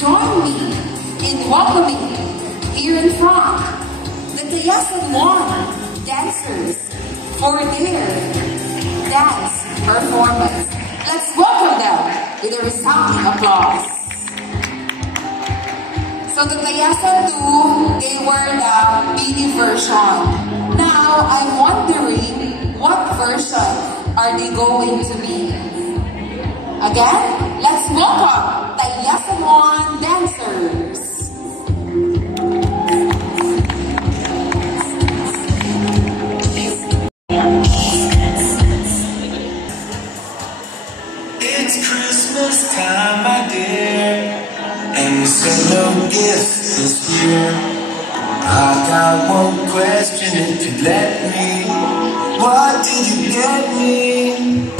join me in welcoming here in front the Tayasan One dancers for their dance performance. Let's welcome them with a resounding applause. So the Tayasan 2, they were the BD version. Now I'm wondering what version are they going to be? Again, let's welcome Tayasan One dancers. It's Christmas time, my dear, and so no gift this year. I got one question, if you let me. What did you get me?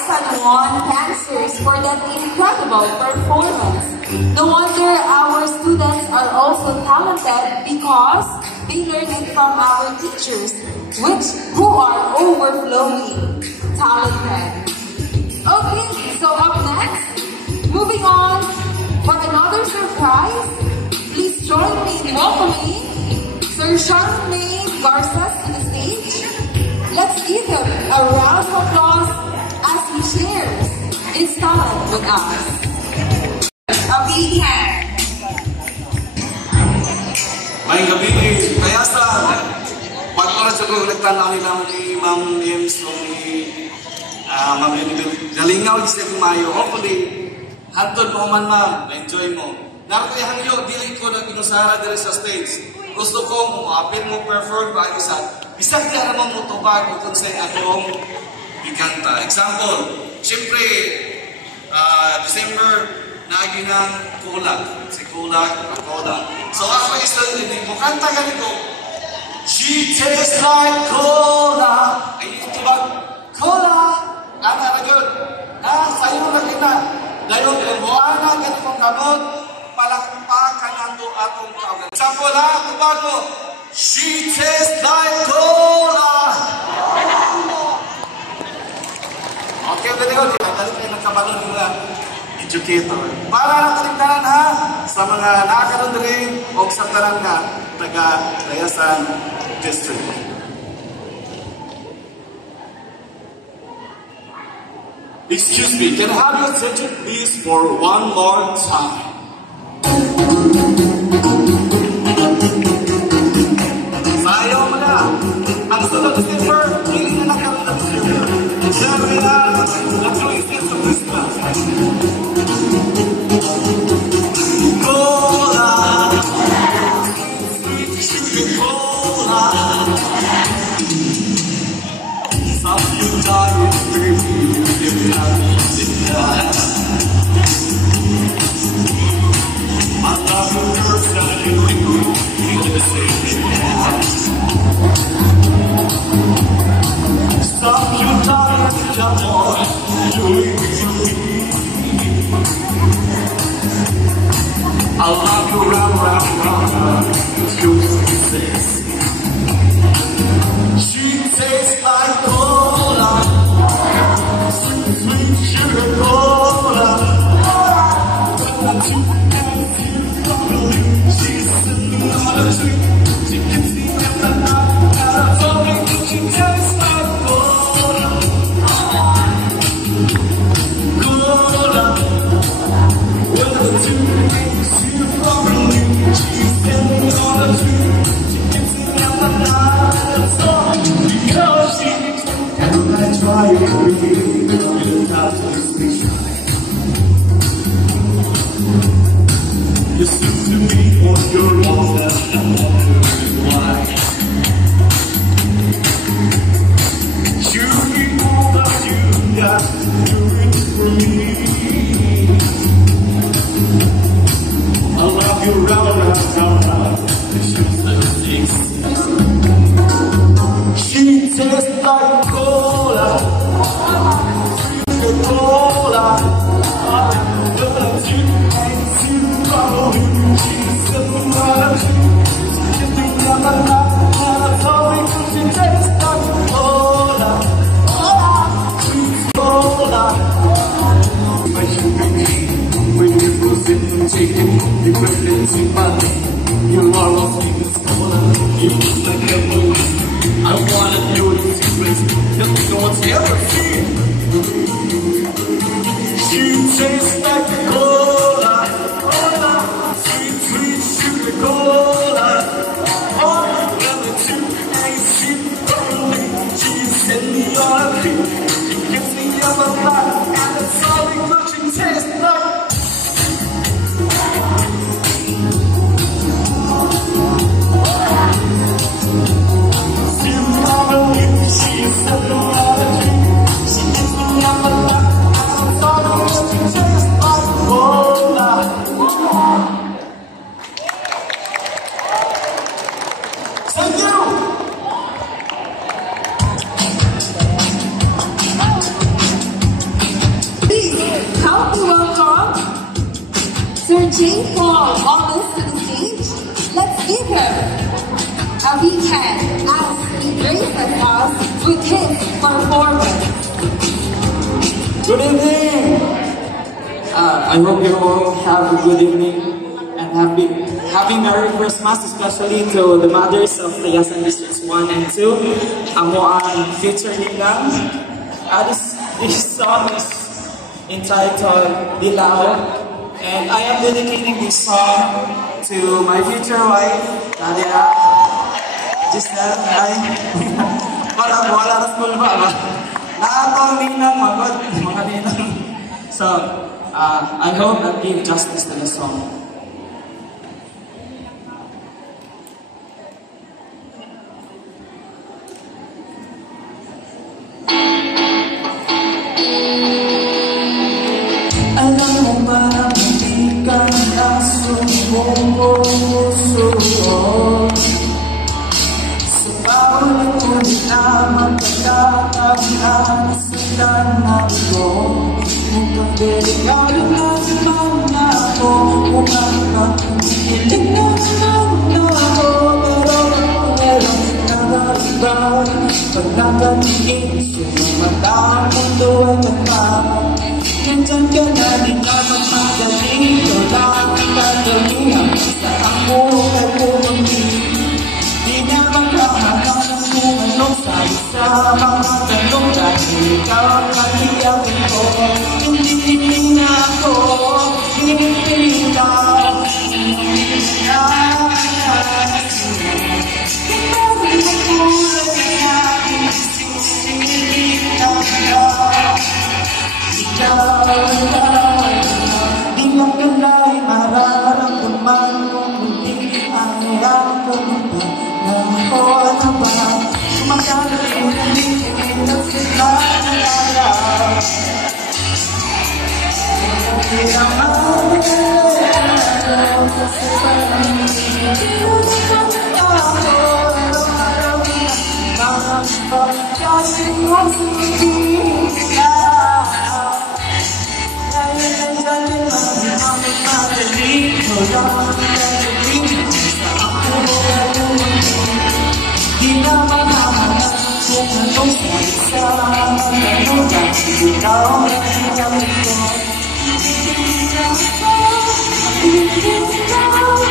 SN1 dancers for that incredible performance. No wonder our students are also talented because they learn it from our teachers, who are overflowing talented. Okay, so up next, moving on for another surprise, please join me in welcoming Sir Charmaine Garces to the stage. Let's give him a round of applause as he shares his talent with us. A big hand. May gabi kaya sa pag-oras sa kolektan namin lang ni Ma'am James ni Ma'am Linibel. Galingaw isip mayo. Hopefully, hantod mo man ma'am, na-enjoy mo. Narito yung hangyo, dili ko na kinusara diri sa stage. Gusto ko apil mo perform ba isa. Bisag di aram mo tubag kung sa akong ikanta. Example, siyempre, December, naagi ng Kulag. Si Kulag, Kulag. So ako hindi mo kanta ganito. She tastes like cola. Ay, ito ba? Cola! Ana na yun. Sa'yo na kita. Dahil yung buwana, ganitong kamot, palakpakan nato atong kaugan. Example ha, tubag mo. She tastes like cola. Okay, pwede ko. Dali kayo nagkabalon nila. Educator. Para nakaligtanan ha sa mga nakakaroon rin o sa talang na taga-Dayasan District. Excuse me, can I have your attention please for one more time? Sayaw mo na. Ang sunod na silver, hindi na nakaroon ng silver. Siyempre na, natuloy siya sa Christmas. Cola, sweet cola. Some you die in baby, if you have it done. I love you, girl, standing with you, in the same house. Some you die in the boy, doing me. I love you round, round, round, you kisses. She tastes like cola, sweet, sweet sugar cola. She's sitting on a tree, she gets me in the night, and I told me she tastes like cola. Cola, with the two things you properly, she's sitting on a tree, she gets me in the night, and it's all because she, and I try to breathe, you have to speak. You seem to be what you're lost and I'm wondering why. J. Paul almost to the stage. Let's give her a big hand as he graces us with his performance. Good evening! I hope you all have a good evening and happy Merry Christmas, especially to the mothers of the Yasan Districts 1 and 2. Amo ang future nila. This song is entitled Dilaw, and I am dedicating this song to my future wife, Nadia. Giselle, hi. Wala na school ba? Nakakong ninang magod, mga ninang. So, I hope that give justice to the song. Alam mo ba, hindi ka na sumusuot sa bawat ulit na magkakailan sa tanang ko. Mukhang delikado na naman na ako, mukhang hilig na naman na ako, pero nakaiba pag nakatingin sa mata ang mundo ay nagmamahal. Nandyan ka na di na magmagaling, ikaw lang ang pagdalihan sa ako ay pumangin. Di na magkahanap ng kumanong sa isa mga tanong dahil ikaw ang natiyakin ko. Hindi na ako, hindi na ako, hindi na di magkala'y mararamdaman kung hindi ang hirap ko ba na ako na ba kumagalain hindi ikinag sila ng araw hindi naman kasi parang hindi ako araw-araw mga pagkasing mo sa hindi di na mahahanap kung anong salisa ang tanong dahil ikaw ang sinabi ko. Hindi na ako, hindi na ako,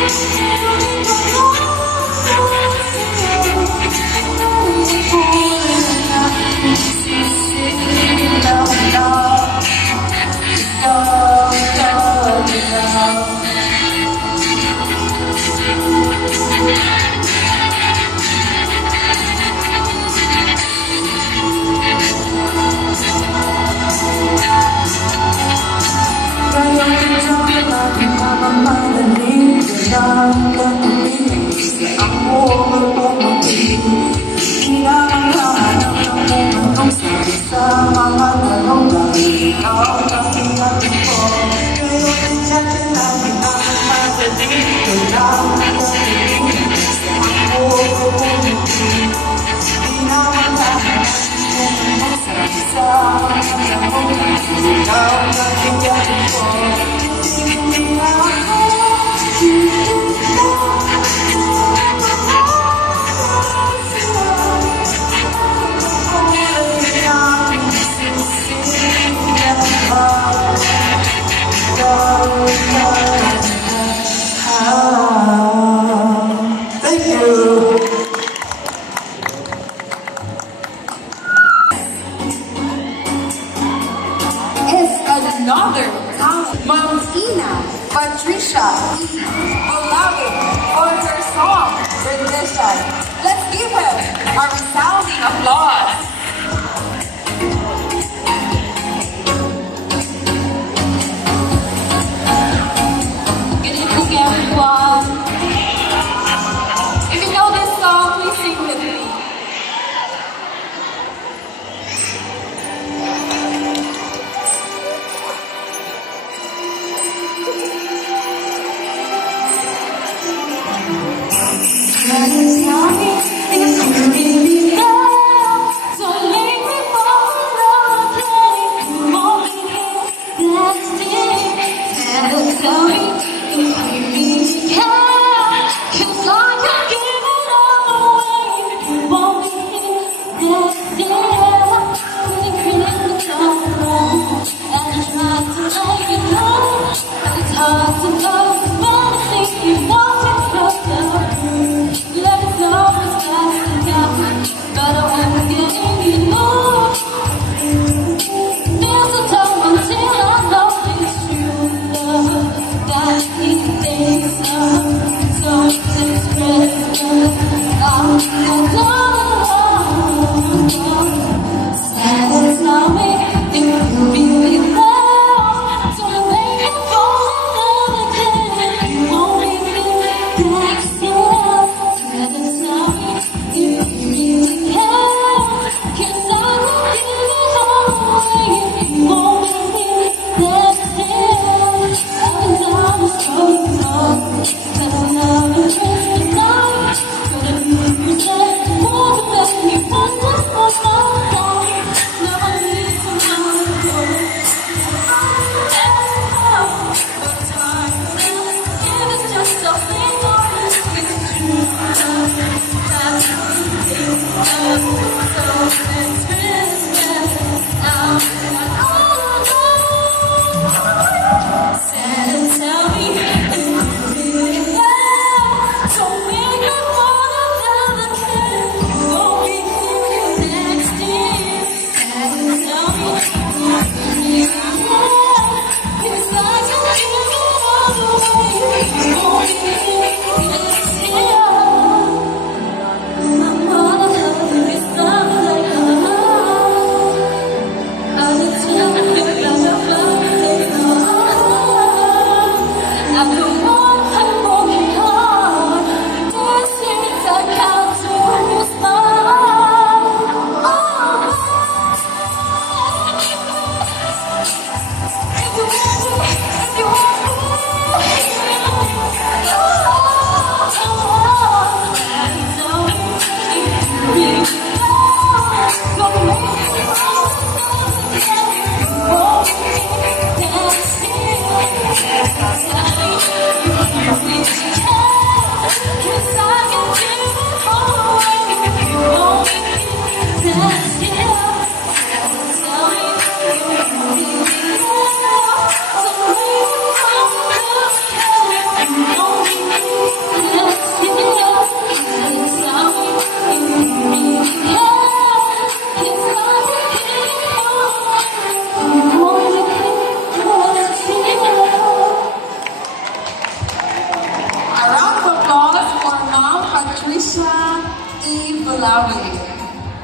Patricia Beloved for her song rendition. Let's give her a resounding applause. Good evening, everyone. If you know this song, please sing with me. Tell me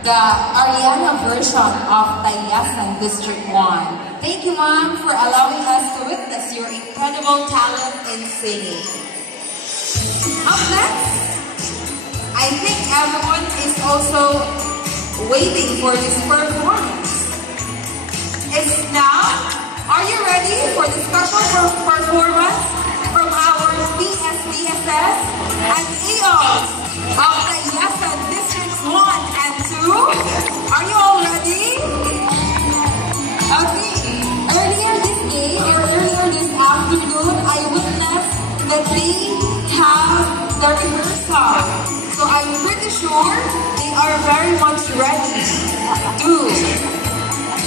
The Ariana version of Tayasan District 1. Thank you, Mom, for allowing us to witness your incredible talent in singing. Up next, I think everyone is also waiting for this performance. It's now. Are you ready for the special performance from our PSBSS and EOS of Tayasan Districts 1 and 2? Are you all ready? Okay. Earlier this day or earlier this afternoon, I witnessed that they have the rehearsal. So I'm pretty sure they are very much ready to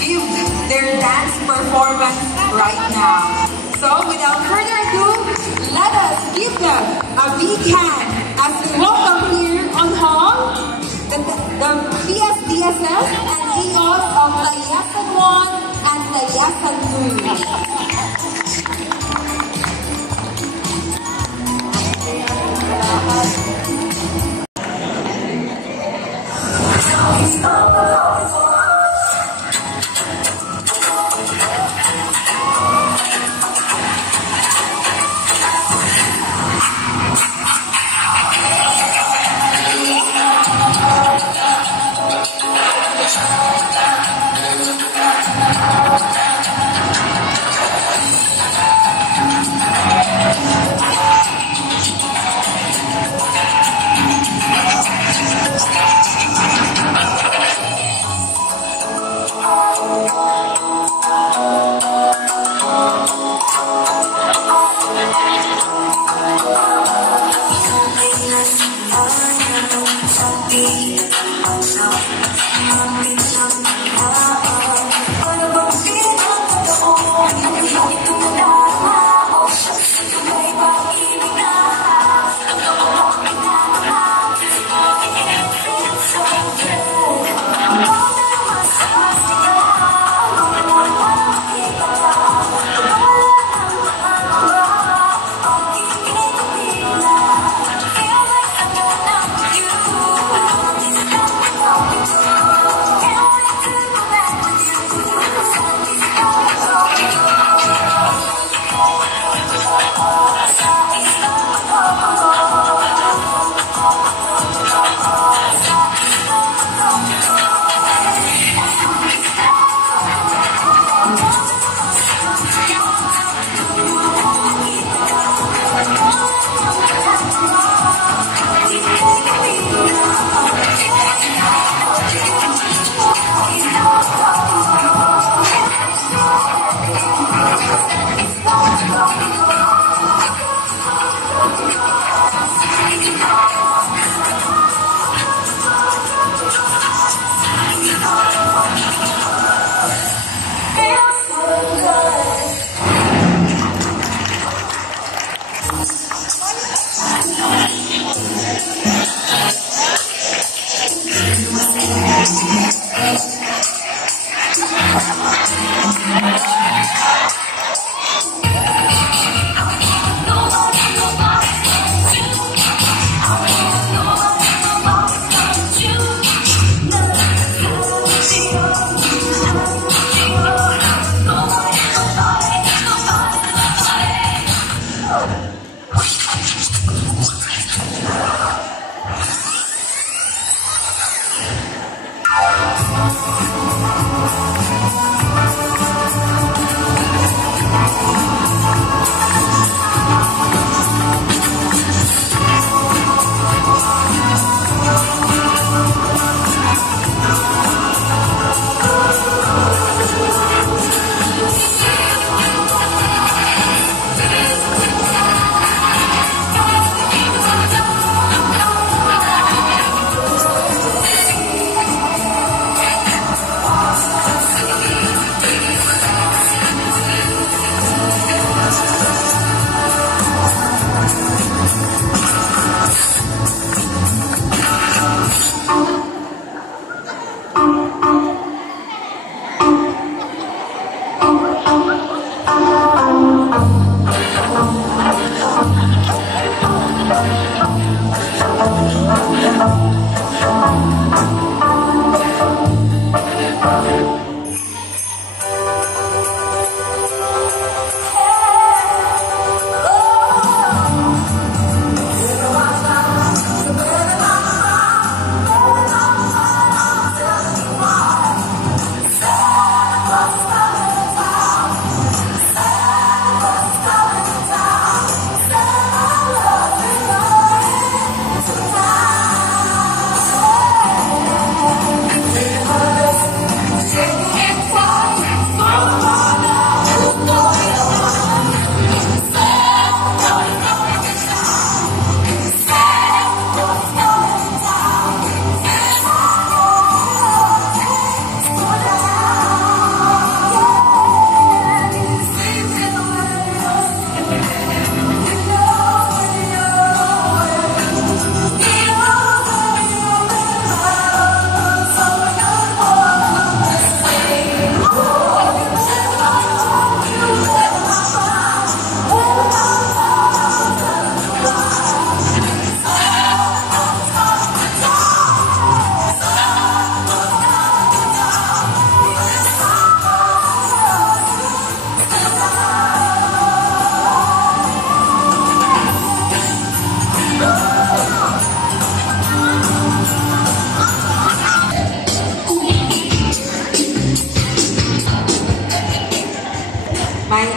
give their dance performance right now. So without further ado, let us give them a big hand as we welcome here on hall the PSBSS and EOS of Tayasan 1 and Tayasan 2.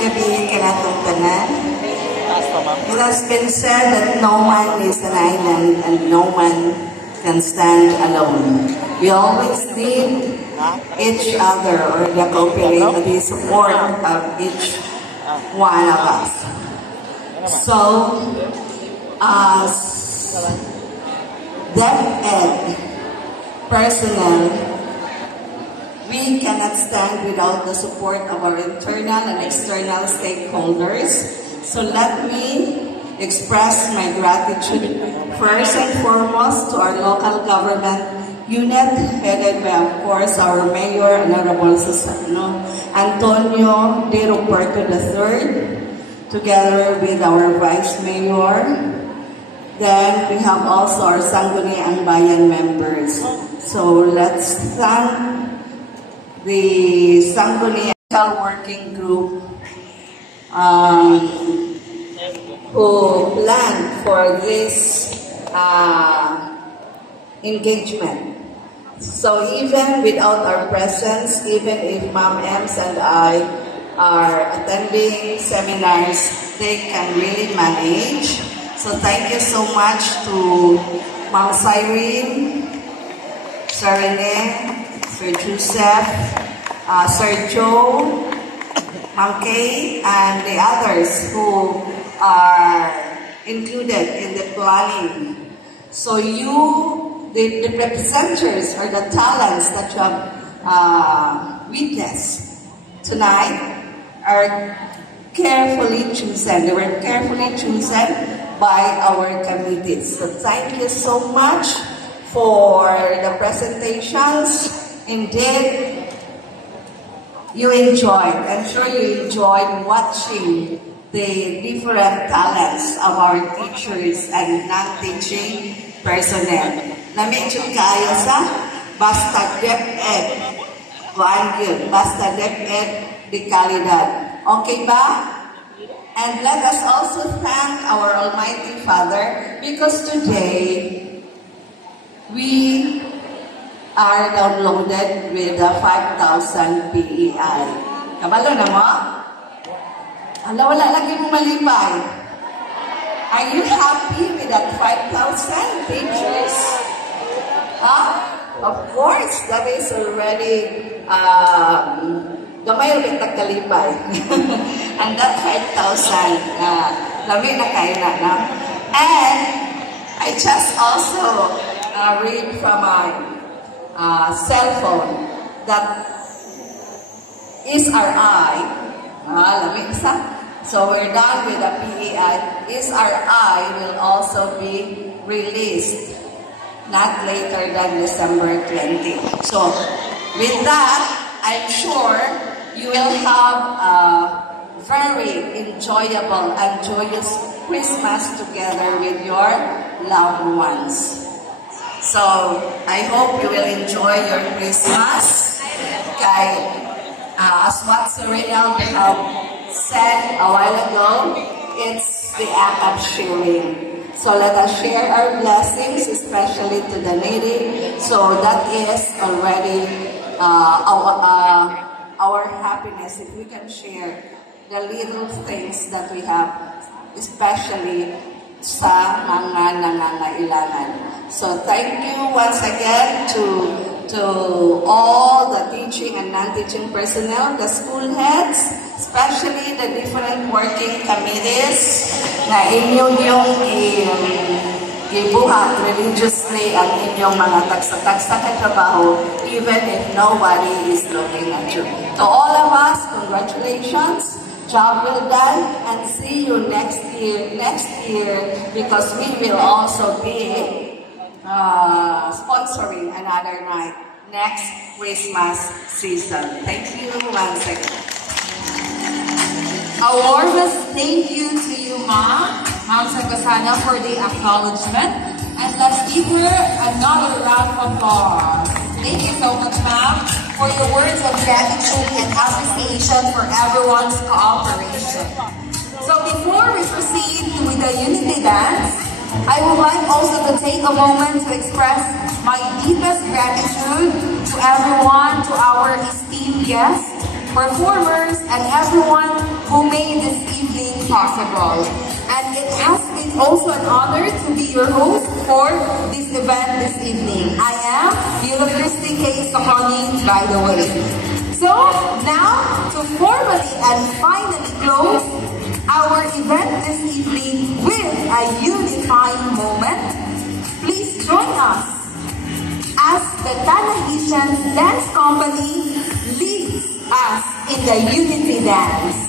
gabi kanatong tanan. It has been said that no man is an island and no man can stand alone. We always need each other or the cooperation, the support of each one of us. So, as DepEd personnel, we cannot stand without the support of our internal and external stakeholders. So let me express my gratitude first and foremost to our local government unit headed by, of course, our Mayor, Honorable Antonio De Roberto III, together with our Vice Mayor. Then we have also our Sangguniang Bayan members. So let's thank the Sangguniang Working Group who planned for this engagement. So even without our presence, even if Ma'am Ems and I are attending seminars, they can really manage. So thank you so much to Ma'am Cyrene, Sir Rene, Sir Joseph, Sir Joe, Ma'am Kay, and the others who are included in the planning. So you, the representatives or the talents that you have witnessed tonight are carefully chosen. They were carefully chosen by our committees. So thank you so much for the presentations. Indeed, you enjoyed. I'm sure you enjoyed watching the different talents of our teachers and non-teaching personnel. Namit kayo sa basta DepEd. Kuan yun, basta DepEd di kalidad. Okay ba? And let us also thank our Almighty Father because today we are downloaded with the 5,000 PEI. Kabalo na mo? Hala, wala lagi mo malipay. Are you happy with that 5,000 teachers? Huh? Of course, that is already gamay ulit nagkalipay. And that 5,000, lami na kayo na. And I just also read from a cell phone that SRI, lami isa. So we're done with the PEI. SRI will also be released not later than December 20. So with that, I'm sure you will have a very enjoyable and joyous Christmas together with your loved ones. So I hope you will enjoy your Christmas. As what Sir Reynald have said a while ago, it's the act of sharing. So let us share our blessings, especially to the needy. So that is already our happiness if we can share the little things that we have, especially sa mga nangangailangan. So thank you once again to all the teaching and non-teaching personnel, the school heads, especially the different working committees na inyong ibuhat religiously ang inyong mga tagsa-tagsa na trabaho, even if nobody is looking at you. To all of us, congratulations, job well done, and see you next year because we will also be sponsoring another night next Christmas season. Thank you once again. A warmest thank you to you, Ma'am Sargasana, for the acknowledgement. And let's give her another round of applause. Thank you so much, Ma'am, for your words of gratitude and appreciation for everyone's cooperation. So before we proceed with the Unity Dance, I would like also to take a moment to express my deepest gratitude to everyone, to our esteemed guests, performers, and everyone who made this evening possible. And it has been also an honor to be your host for this event this evening. I am Yula Christy K. Soconi, by the way. So now, to formally and finally close our event this evening with a unifying moment, please join us as the Tanahitian Dance Company leads us in the Unity Dance.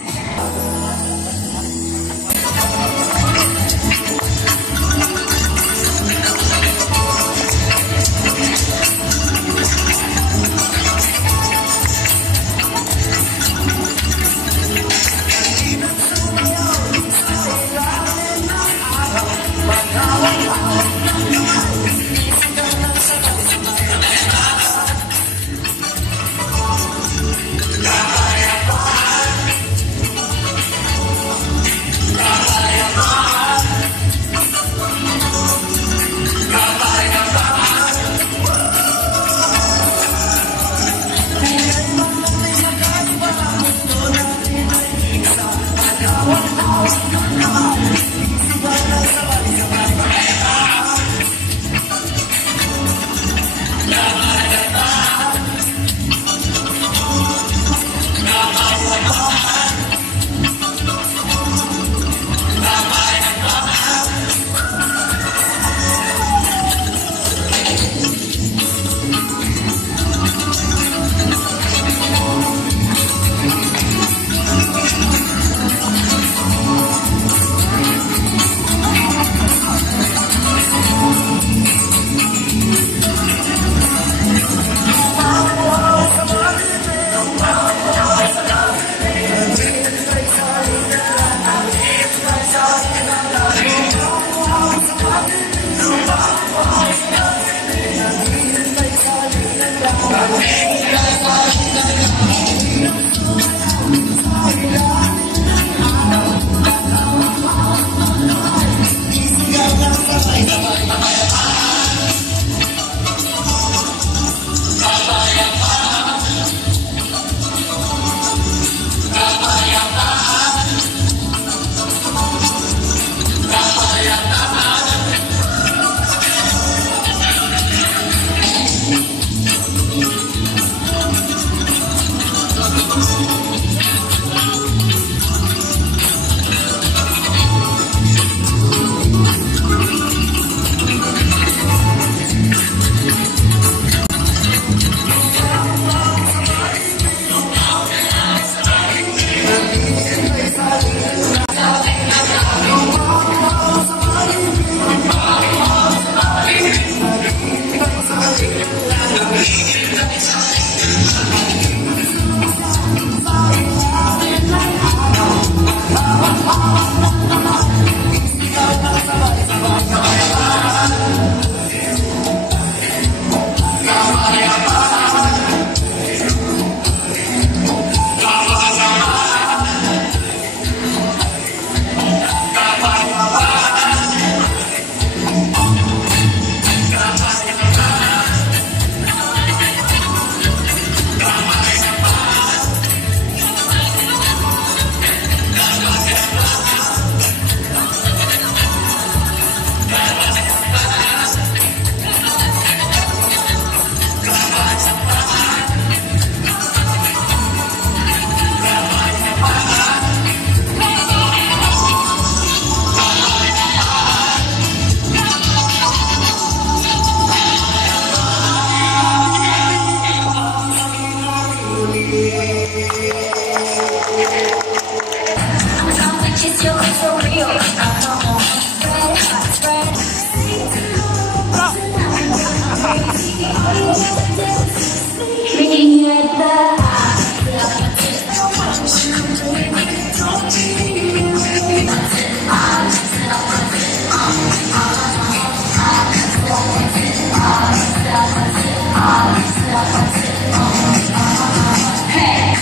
Hey,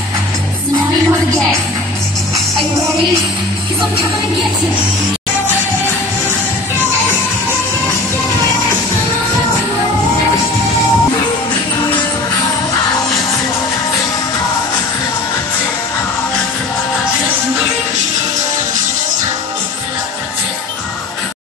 so now you know the game. Are you ready? Because I'm coming to get you.